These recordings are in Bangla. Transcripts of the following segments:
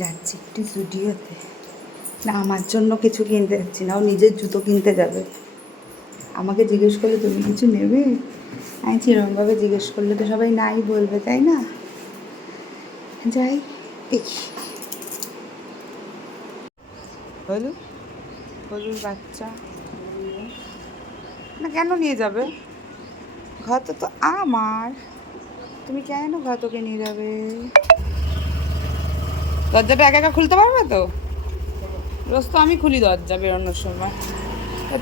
যাচ্ছি একটু জুডিওতে। না, আমার জন্য কিছু কিনতে যাচ্ছি না, ও নিজের জুতো কিনতে যাবে। আমাকে জিজ্ঞেস করলে তুমি কিছু নেবে, আমি এরকমভাবে জিজ্ঞেস করলে তো সবাই নাই বলবে, তাই না? যাই দেখি। হলু হলুর বাচ্চা না, কেন নিয়ে যাবে? ঘর তো আমার, তুমি কেন ঘর তোকে নিয়ে যাবে? দরজাটা একা একা খুলতে পারবে তো? রোজ তো আমি খুলি দরজা বেরোনোর সময়,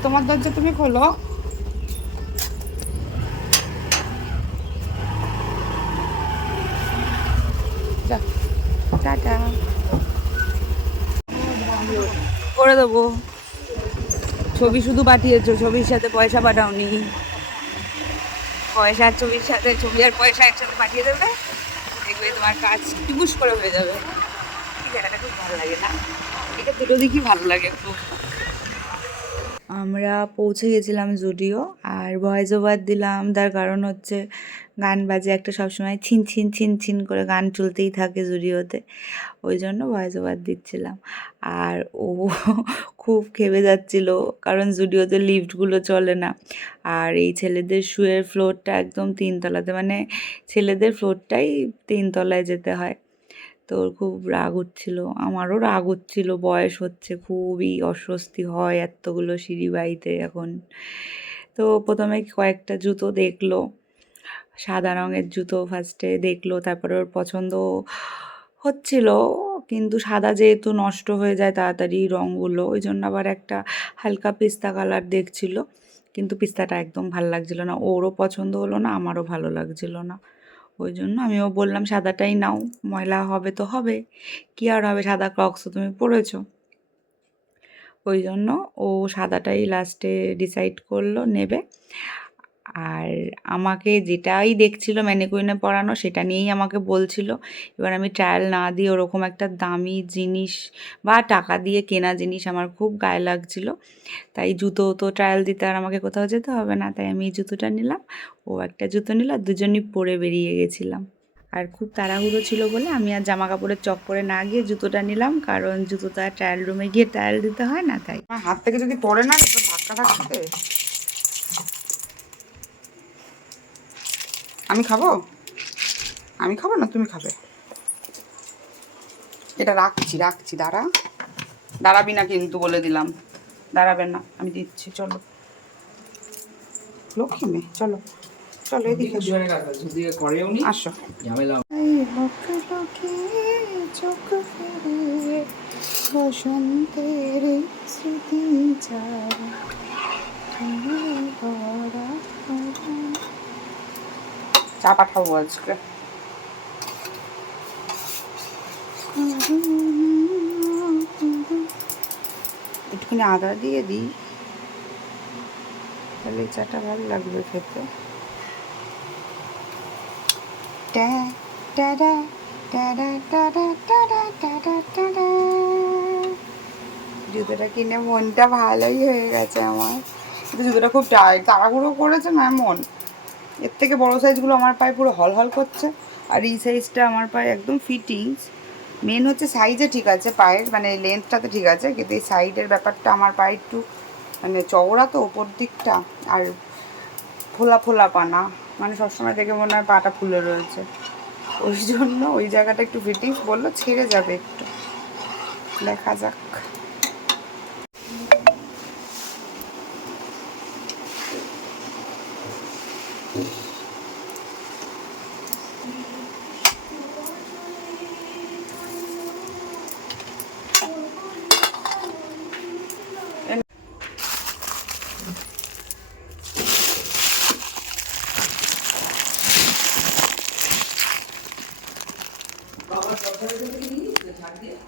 তোমার দরজা তুমি খোলো। যা, টাটা। করে দেবো। ছবি শুধু পাঠিয়েছো, ছবির সাথে পয়সা পাঠাওনি। পয়সা আর ছবির সাথে, ছবি আর পয়সা একসাথে পাঠিয়ে দেবে, দেখবে তোমার কাজ টুকুস করে হয়ে যাবে। এই জায়গাটা খুব ভালো লাগে না? এটা দুটো দিকই ভালো লাগে খুব। আমরা পৌঁছে গেছিলাম জুডিও, আর ভয়েস ওভার দিলাম, তার কারণ হচ্ছে গান বাজে একটা, সবসময় ছিন ছিন ছিন ছিন করে গান চলতেই থাকে জুডিওতে, ওই জন্য ভয়েস ওভার দিচ্ছিলাম। আর ও খুব খেপে যাচ্ছিল, কারণ জুডিওতে লিফটগুলো চলে না, আর এই ছেলেদের শুয়ের ফ্লোরটা একদম তিনতলাতে, মানে ছেলেদের ফ্লোরটাই তিনতলায় যেতে হয়। তো ওর খুব রাগ হচ্ছিল, আমারও রাগ হচ্ছিল, বয়স হচ্ছে, খুবই অস্বস্তি হয় এতগুলো সিঁড়ি বাইতে এখন। তো প্রথমে কয়েকটা জুতো দেখলো, সাদা রঙের জুতো ফার্স্টে দেখলো, তারপরে ওর পছন্দ হচ্ছিল, কিন্তু সাদা যেহেতু নষ্ট হয়ে যায় তাড়াতাড়ি রঙগুলো, ওই জন্য আবার একটা হালকা পিস্তা কালার দেখছিল, কিন্তু পিস্তাটা একদম ভালো লাগছিল না, ওরও পছন্দ হলো না, আমারও ভালো লাগছিল না। ওই জন্য আমিও বললাম সাদাটাই নাও, ময়লা হবে তো হবে, কী আর হবে, সাদা ক্রক্সও তুমি পরেছো। ওই জন্য ও সাদাটাই লাস্টে ডিসাইড করলো নেবে। আর আমাকে যেটাই দেখছিল ম্যানিকুইনে পরানো সেটা নিয়েই আমাকে বলছিল। এবার আমি ট্রায়াল না দিয়ে ওরকম একটা দামি জিনিস বা টাকা দিয়ে কেনা জিনিস আমার খুব গায়ে লাগছিল, তাই জুতো তো ট্রায়াল দিতে আর আমাকে কোথাও যেতে হবে না, তাই আমি এই জুতোটা নিলাম, ও একটা জুতো নিল, দুজনই পরে বেরিয়ে গেছিলাম। আর খুব তাড়াহুড়ো ছিল বলে আমি আর জামা কাপড়ের চক্করে না গিয়ে জুতোটা নিলাম, কারণ জুতোটা ট্রায়াল রুমে গিয়ে ট্রায়াল দিতে হয় না, তাই। আমার হাত থেকে যদি পড়ে না তো ধাক্কা ধাক্কাতে। আমি খাবো, আমি খাবো না, তুমি খাবে। এটা রাখছি রাখছি, দাঁড়া, দাঁড়াবি না কিন্তু বলে দিলাম, দাঁড়াবে না, আমি দিচ্ছি, চলো লক্ষ্মী মেয়ে, চলো চলো এদিকে আসো। বসন্তের স্মৃতি চা পাঠাবো আজকে। একটুখানি আদা দিয়ে দিই, তাহলে চাটা ভালো লাগবে খেতে। জুতোটা কিনে মনটা ভালোই হয়ে গেছে আমার, কিন্তু জুতোটা খুব টাইট, তাড়াহুড়ো করেছে না এমন, এর থেকে বড়ো সাইজগুলো আমার পায়ে পুরো হল হল করছে, আর এই সাইজটা আমার পায়ে একদম ফিটিংস। মেন হচ্ছে সাইজে ঠিক আছে পায়ের, মানে লেন্থটাতে ঠিক আছে, কিন্তু এই সাইডের ব্যাপারটা আমার পায়ে একটু মানে চওড়া তো ওপর দিকটা, আর ফোলা ফোলা পানা, মানে সবসময় দেখে মনে হয় পাটা ফুলে রয়েছে, ওই জন্য ওই জায়গাটা একটু ফিটিংস বললো ছেড়ে যাবে একটু, দেখা যাক।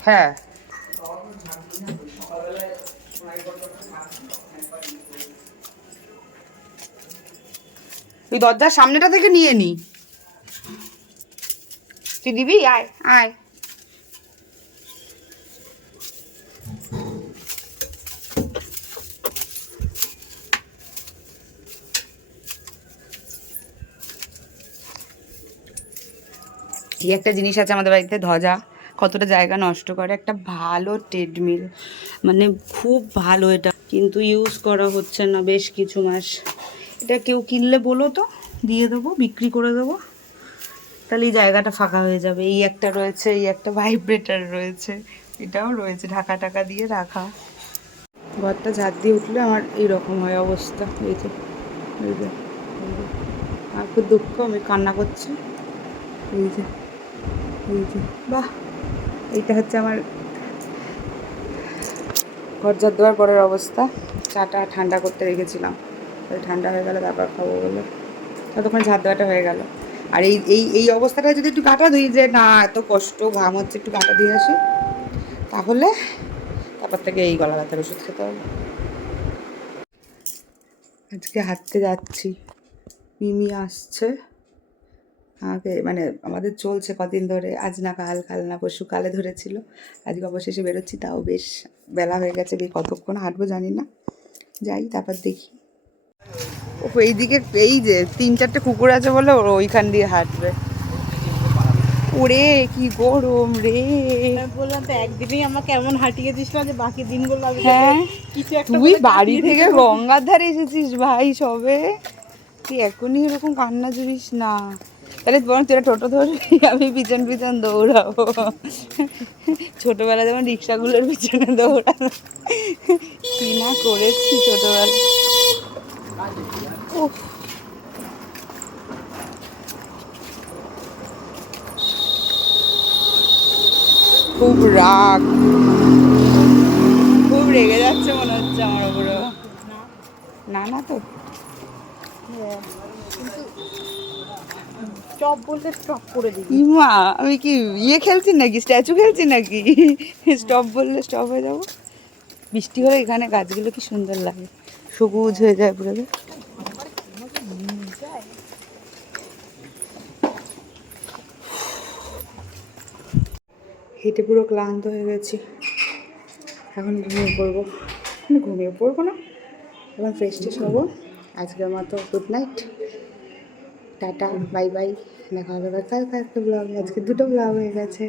হ্যাঁ, তুই দরজার সামনেটা থেকে নিয়ে নি, তুই দিবি, আয় আয়। কি একটা জিনিস আছে আমাদের বাড়িতে, ধ্বজা, কতটা জায়গা নষ্ট করে। একটা ভালো ট্রেডমিল, মানে খুব ভালো এটা, কিন্তু ইউজ করা হচ্ছে না বেশ কিছু মাস। এটা কেউ কিনলে বলো তো, দিয়ে দেবো, বিক্রি করে দেবো, তাহলে এই জায়গাটা ফাঁকা হয়ে যাবে। এই একটা রয়েছে, এই একটা ভাইব্রেটার রয়েছে, এটাও রয়েছে ঢাকা টাকা দিয়ে রাখা। ঘরটা ঝাড় দিয়ে উঠলে আমার এইরকম হয় অবস্থা। এই যে এই যে আর খুব দুঃখ, আমি কান্না করছি। এই যে এই যে বাহ, এইটা হচ্ছে আমার ঘর ঝাড় দেওয়ার পরের অবস্থা। চাটা ঠান্ডা করতে রেখেছিলাম, ঠান্ডা হয়ে গেলে তারপর খাবো বলে, ততক্ষণ ঝাড় দেওয়াটা হয়ে গেল। আর এই এই এই অবস্থাটা যদি একটু কাটা ধুই, যে না এত কষ্ট ঘাম হচ্ছে, একটু কাটা দিয়ে আসি, তাহলে তারপর থেকে এই গলা ব্যথার ওষুধ খেতে হবে। আজকে হাঁটতে যাচ্ছি, মিমি আসছে। আগে মানে আমাদের চলছে কদিন ধরে, আজ না কাল, কাল না পরশু, কালে ধরেছিল, আজকে অবশেষে বেরোচ্ছি। তাও বেশ বেলা হয়ে গেছে, কতক্ষণ হাঁটবো জানি না, যাই তারপর দেখি। ও এইদিকে এই যে 3-4টে কুকুর আছে বলে ওইখান দিয়ে হাঁটবে। ওরে কি গরম রে, বললাম তো একদিনই আমাকে এমন হাঁটিয়ে দিস না যে বাকি দিনগুলো আমি হ্যাঁ কিছু একটা তুই বাড়ি থেকে গঙ্গার ধারে এসেছিস ভাই সবে, তুই এখনই এরকম কান্না জুড়িস না। তাহলে বরং তোরা টোটো ধরবি, আমি পিছন পিছন দৌড়াবো, ছোটবেলা যেমন রিক্সাগুলোর পিছনে দৌড়াবো, কি না করেছি ছোটবেলা। উফ, খুব রাগ, খুব রেগে যাচ্ছে মনে হচ্ছে আমার উপরে। না না তো, স্টপ বলতে স্টপ করে দিবি। ইমা আমি কি ইয়ে খেলছি নাকি, স্ট্যাচু খেলছি নাকি, স্টপ বললে স্টপ হয়ে যাবো। বৃষ্টি হলে এখানে গাছগুলো কি সুন্দর লাগে, সবুজ হয়ে যায় পুরো। হেঁটে পুরো ক্লান্ত হয়ে গেছি, এখন ঘুমিয়ে পড়বো। ঘুমিয়ে পড়বো না, এখন ফ্রেশ ট্রেশ হবো। আজকের মতো good night, tata, bye bye, দেখা হবে কালকে একটা ব্লগে। আজকে 2টো ব্লগ হয়ে গেছে।